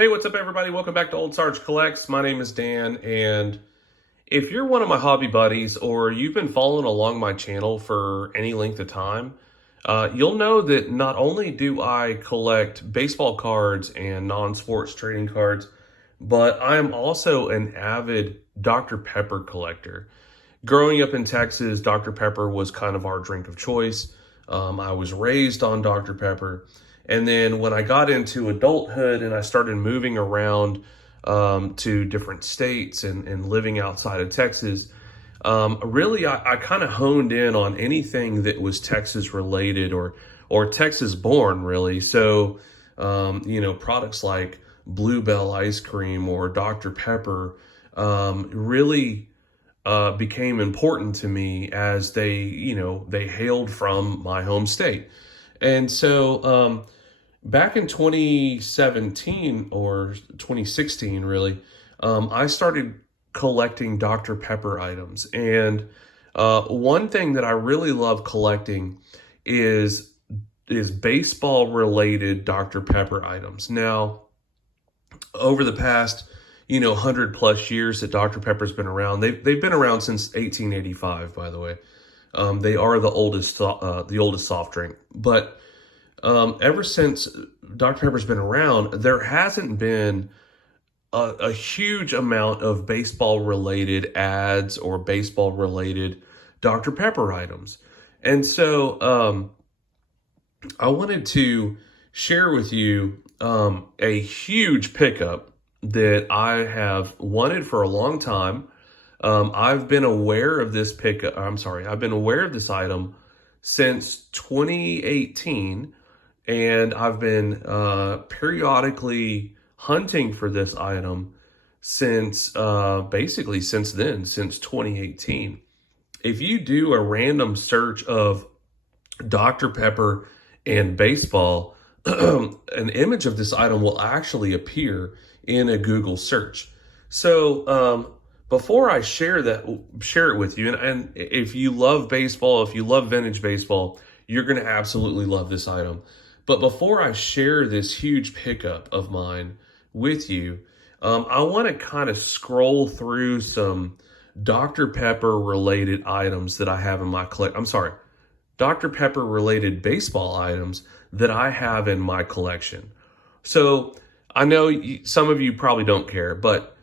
Hey, what's up, everybody? Welcome back to Ol'SargeCollects. My name is Dan, and if you're one of my hobby buddies or you've been following along my channel for any length of time, you'll know that not only do I collect baseball cards and non-sports trading cards, but I am also an avid Dr. Pepper collector. Growing up in Texas, Dr. Pepper was kind of our drink of choice. I was raised on Dr. Pepper. And then when I got into adulthood and I started moving around to different states and living outside of Texas, really I kind of honed in on anything that was Texas related or Texas born, really. So, products like Bluebell ice cream or Dr. Pepper really became important to me as they hailed from my home state. And so back in 2017 or 2016, really, I started collecting Dr. Pepper items. And one thing that I really love collecting is baseball related Dr. Pepper items. Now, over the past 100 plus years that Dr. Pepper's been around, they've been around since 1885, by the way. They are the oldest soft drink. But ever since Dr. Pepper's been around, there hasn't been a huge amount of baseball related ads or baseball related Dr. Pepper items. And so I wanted to share with you a huge pickup that I have wanted for a long time. I've been aware of this I've been aware of this item since 2018, and I've been periodically hunting for this item since basically since then, since 2018. If you do a random search of Dr. Pepper and baseball, an image of this item will actually appear in a Google search. So before I share it with you, and if you love baseball, if you love vintage baseball, you're going to absolutely love this item. But before I share this huge pickup of mine with you, I want to kind of scroll through some Dr. Pepper related items that I have in my Dr. Pepper related baseball items that I have in my collection. So I know some of you probably don't care, but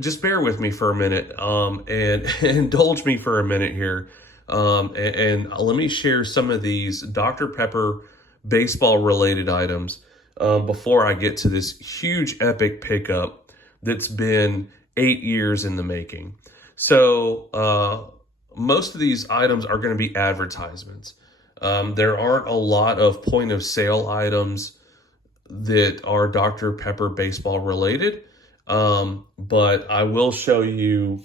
just bear with me for a minute and indulge me for a minute here. And let me share some of these Dr. Pepper baseball related items before I get to this huge epic pickup that's been 8 years in the making. So most of these items are going to be advertisements. There aren't a lot of point of sale items that are Dr. Pepper baseball related. But I will show you,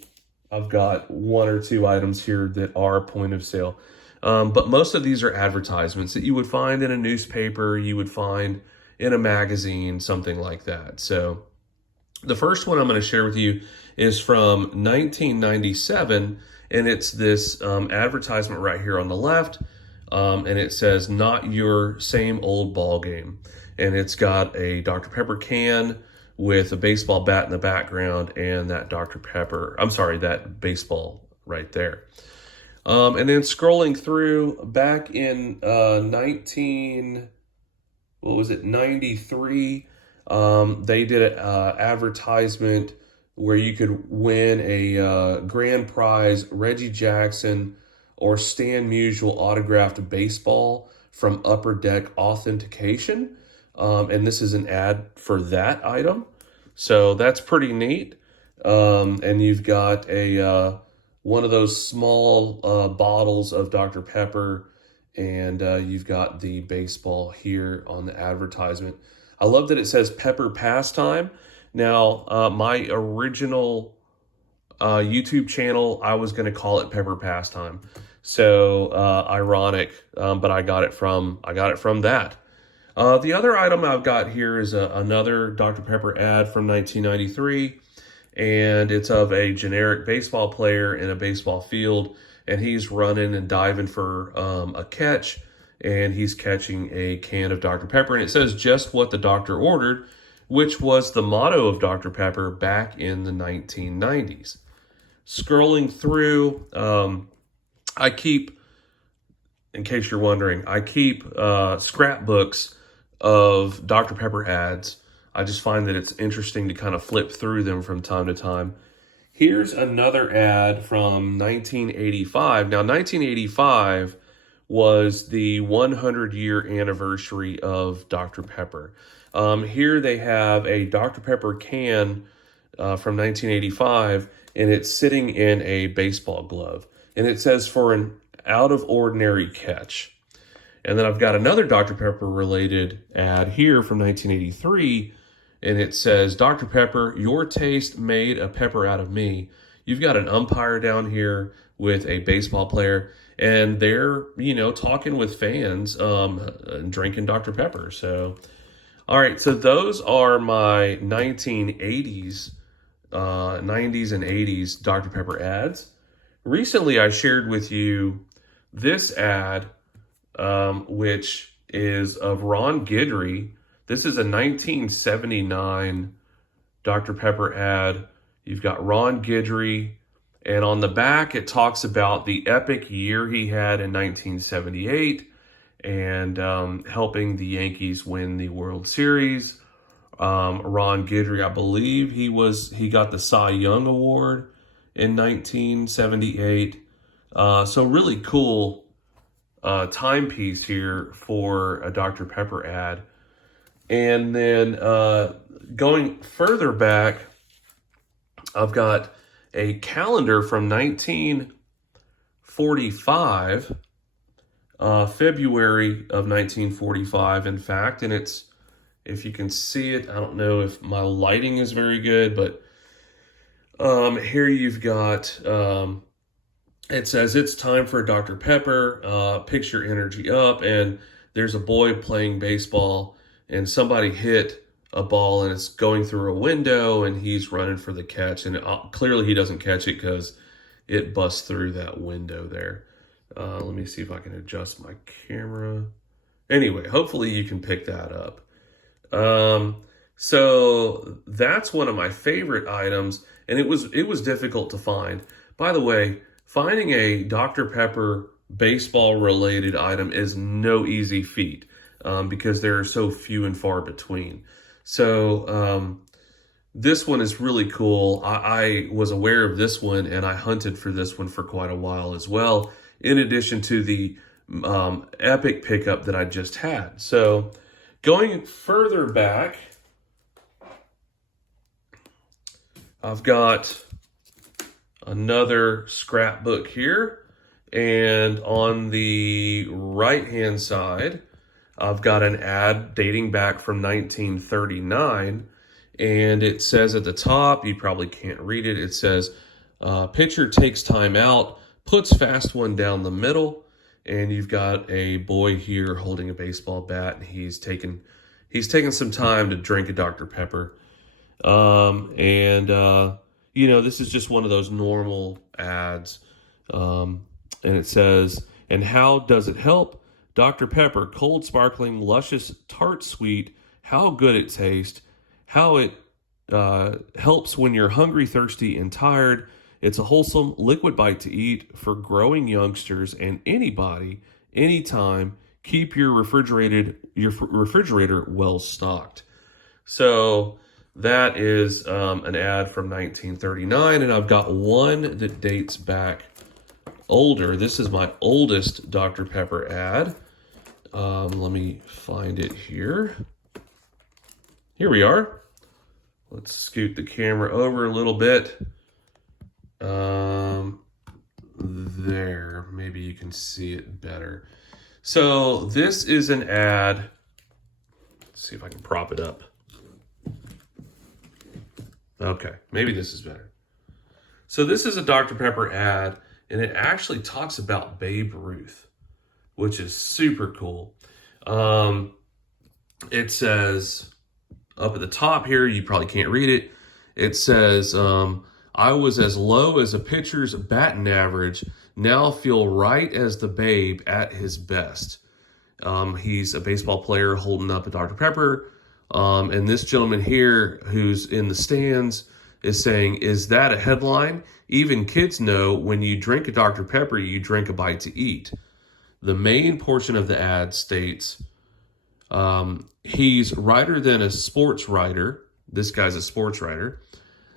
I've got one or two items here that are point of sale. But most of these are advertisements that you would find in a newspaper, you would find in a magazine, something like that. So the first one I'm going to share with you is from 1997, and it's this advertisement right here on the left. And it says, "Not your same old ball game." And it's got a Dr. Pepper can with a baseball bat in the background and that that baseball right there. And then scrolling through back in 93, they did an advertisement where you could win a grand prize Reggie Jackson or Stan Musial autographed baseball from Upper Deck Authentication. And this is an ad for that item. So that's pretty neat. And you've got one of those small bottles of Dr. Pepper, and you've got the baseball here on the advertisement. I love that it says Pepper Pastime. Now, my original YouTube channel, I was going to call it Pepper Pastime. So ironic, but I got it from that. The other item I've got here is another Dr. Pepper ad from 1993, and it's of a generic baseball player in a baseball field, and he's running and diving for a catch, and he's catching a can of Dr. Pepper, and it says just what the doctor ordered, which was the motto of Dr. Pepper back in the 1990s. Scrolling through, I keep, in case you're wondering, I keep scrapbooks of Dr. Pepper ads. I just find that it's interesting to kind of flip through them from time to time. Here's another ad from 1985. Now, 1985 was the 100-year anniversary of Dr. Pepper. Here they have a Dr. Pepper can from 1985, and it's sitting in a baseball glove. And it says, for an out-of-ordinary catch. And then I've got another Dr. Pepper related ad here from 1983, and it says, Dr. Pepper, your taste made a pepper out of me. You've got an umpire down here with a baseball player, and they're, talking with fans, drinking Dr. Pepper. So, all right, so those are my 1980s, 90s and 80s Dr. Pepper ads. Recently, I shared with you this ad, which is of Ron Guidry. This is a 1979 Dr. Pepper ad. You've got Ron Guidry, and on the back it talks about the epic year he had in 1978 and helping the Yankees win the World Series. Ron Guidry, I believe he got the Cy Young Award in 1978. So really cool timepiece here for a Dr. Pepper ad. And then going further back, I've got a calendar from 1945, February of 1945, in fact. And it's, if you can see it, I don't know if my lighting is very good, but here you've got, it says, it's time for Dr. Pepper, pick your energy up. And there's a boy playing baseball, and somebody hit a ball and it's going through a window, and he's running for the catch. And clearly he doesn't catch it because it busts through that window there. Let me see if I can adjust my camera. Anyway, hopefully you can pick that up. So that's one of my favorite items, and it was difficult to find. By the way, finding a Dr. Pepper baseball related item is no easy feat, because there are so few and far between. So this one is really cool. I was aware of this one, and I hunted for this one for quite a while as well, in addition to the epic pickup that I just had. So going further back, I've got another scrapbook here, and on the right-hand side, I've got an ad dating back from 1939, and it says at the top, you probably can't read it, it says, pitcher takes time out, puts fast one down the middle, and you've got a boy here holding a baseball bat, and he's taking some time to drink a Dr. Pepper. This is just one of those normal ads, and it says, and how does it help? Dr. Pepper, cold, sparkling, luscious, tart, sweet, how good it tastes, how it helps when you're hungry, thirsty, and tired. It's a wholesome liquid bite to eat for growing youngsters and anybody, anytime. Keep your refrigerator well stocked. So that is an ad from 1939, and I've got one that dates back older. This is my oldest Dr. Pepper ad. Let me find it here. Here we are. Let's scoot the camera over a little bit. There, maybe you can see it better. So this is an ad. Let's see if I can prop it up. Okay, maybe this is better. So this is a Dr. Pepper ad, and it actually talks about Babe Ruth, which is super cool. It says up at the top here, you probably can't read it. It says, I was as low as a pitcher's batting average, now feel right as the Babe at his best. He's a baseball player holding up a Dr. Pepper, And this gentleman here who's in the stands is saying, is that a headline? Even kids know when you drink a Dr. Pepper, you drink a bite to eat. The main portion of the ad states, he's writer than a sports writer. This guy's a sports writer.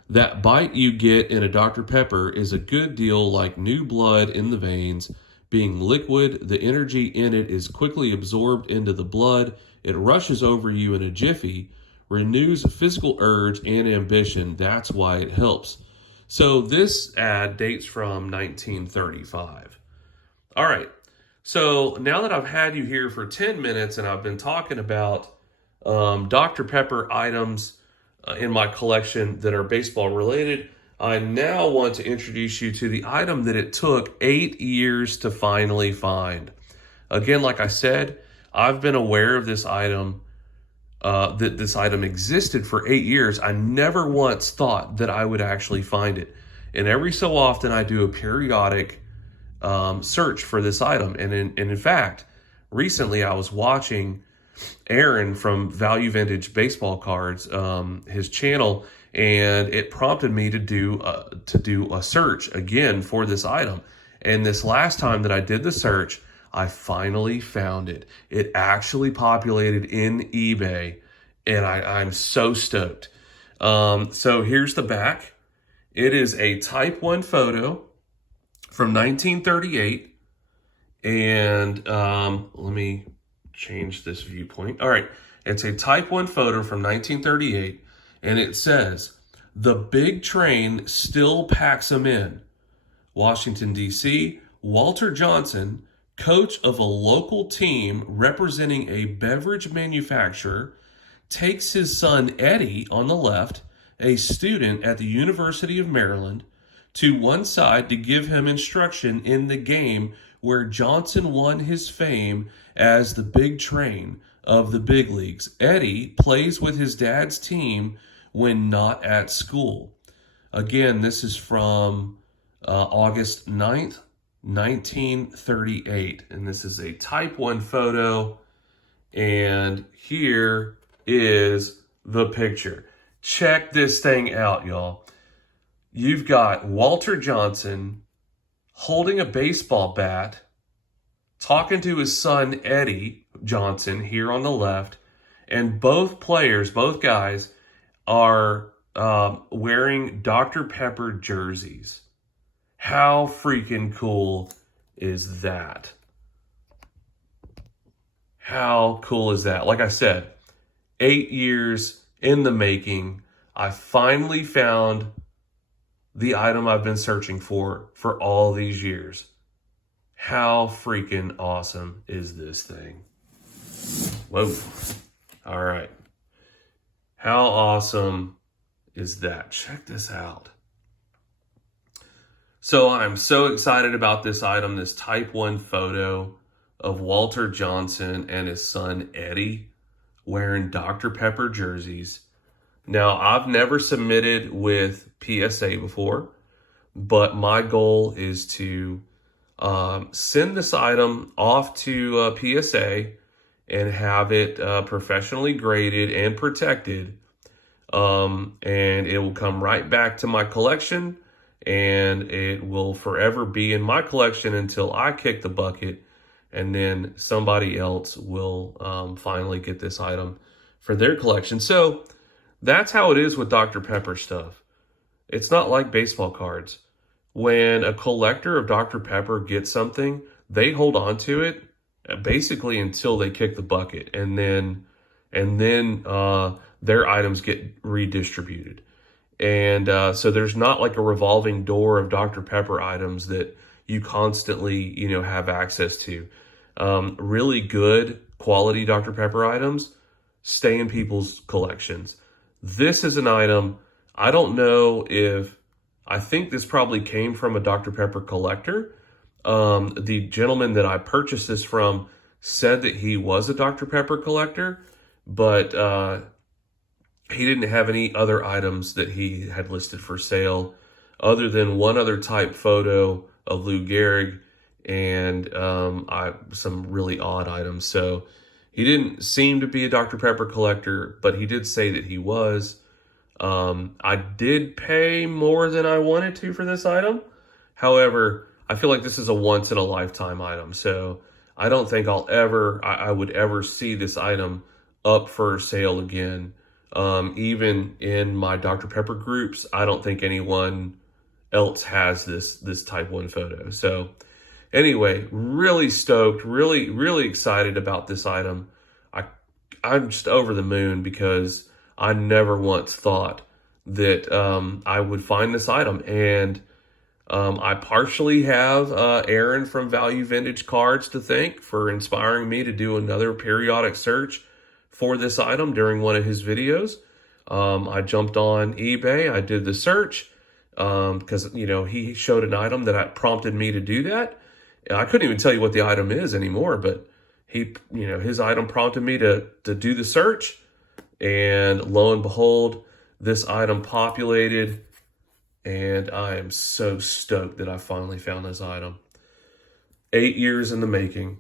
That bite you get in a Dr. Pepper is a good deal like new blood in the veins. Being liquid, the energy in it is quickly absorbed into the blood. It rushes over you in a jiffy, renews physical urge and ambition. That's why it helps. So this ad dates from 1935. All right. So now that I've had you here for 10 minutes and I've been talking about Dr. Pepper items in my collection that are baseball related, I now want to introduce you to the item that it took 8 years to finally find. Again, like I said, I've been aware of this item, that this item existed for 8 years. I never once thought that I would actually find it. And every so often I do a periodic search for this item. And in fact, recently I was watching Aaron from Value Vintage Baseball Cards, his channel, and it prompted me to do a search again for this item. And this last time that I did the search, I finally found it. It actually populated in eBay, and I'm so stoked. So here's the back. It is a Type 1 photo from 1938, and let me change this viewpoint. All right, it's a Type 1 photo from 1938, and it says, "The big train still packs 'em in. Washington, D.C., Walter Johnson, coach of a local team representing a beverage manufacturer, takes his son Eddie on the left, a student at the University of Maryland, to one side to give him instruction in the game where Johnson won his fame as the big train of the big leagues. Eddie plays with his dad's team when not at school." Again, this is from August 9th, 1938. And this is a Type 1 photo. And here is the picture. Check this thing out, y'all. You've got Walter Johnson holding a baseball bat, talking to his son Eddie Johnson here on the left, and both players, both guys, are wearing Dr. Pepper jerseys. How freaking cool is that? How cool is that? Like I said, 8 years in the making. I finally found the item I've been searching for all these years. How freaking awesome is this thing? Whoa. All right. How awesome is that? Check this out. So I'm so excited about this item, this Type 1 photo of Walter Johnson and his son Eddie wearing Dr. Pepper jerseys. Now, I've never submitted with PSA before, but my goal is to send this item off to PSA and have it professionally graded and protected. And it will come right back to my collection, and it will forever be in my collection until I kick the bucket, and then somebody else will finally get this item for their collection. So that's how it is with Dr. Pepper stuff. It's not like baseball cards. When a collector of Dr. Pepper gets something, they hold on to it basically until they kick the bucket, and then their items get redistributed. And so there's not like a revolving door of Dr. Pepper items that you constantly, have access to. Really good quality Dr. Pepper items stay in people's collections. This is an item, I don't know if, I think this probably came from a Dr. Pepper collector. The gentleman that I purchased this from said that he was a Dr. Pepper collector, but he didn't have any other items that he had listed for sale other than one other type photo of Lou Gehrig and some really odd items. So He didn't seem to be a Dr. Pepper collector, but he did say that he was. I did pay more than I wanted to for this item. However, I feel like this is a once in a lifetime item. So I don't think I would ever see this item up for sale again. Even in my Dr. Pepper groups, I don't think anyone else has this type 1 photo. So anyway, really stoked, really excited about this item. I'm just over the moon because I never once thought that I would find this item. And I partially have Aaron from Value Vintage Cards to thank for inspiring me to do another periodic search for this item during one of his videos. I jumped on eBay, I did the search because, he showed an item that prompted me to do that. I couldn't even tell you what the item is anymore, but his item prompted me to do the search. And lo and behold, this item populated, and I am so stoked that I finally found this item. 8 years in the making.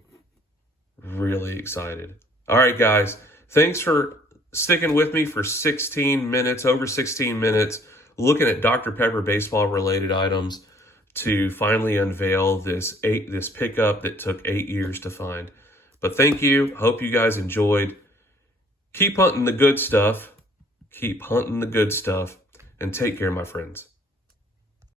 Really excited. All right, guys. Thanks for sticking with me for 16 minutes, over 16 minutes, looking at Dr. Pepper baseball-related items to finally unveil this pickup that took 8 years to find. But thank you. Hope you guys enjoyed. Keep hunting the good stuff. Keep hunting the good stuff. And take care, my friends.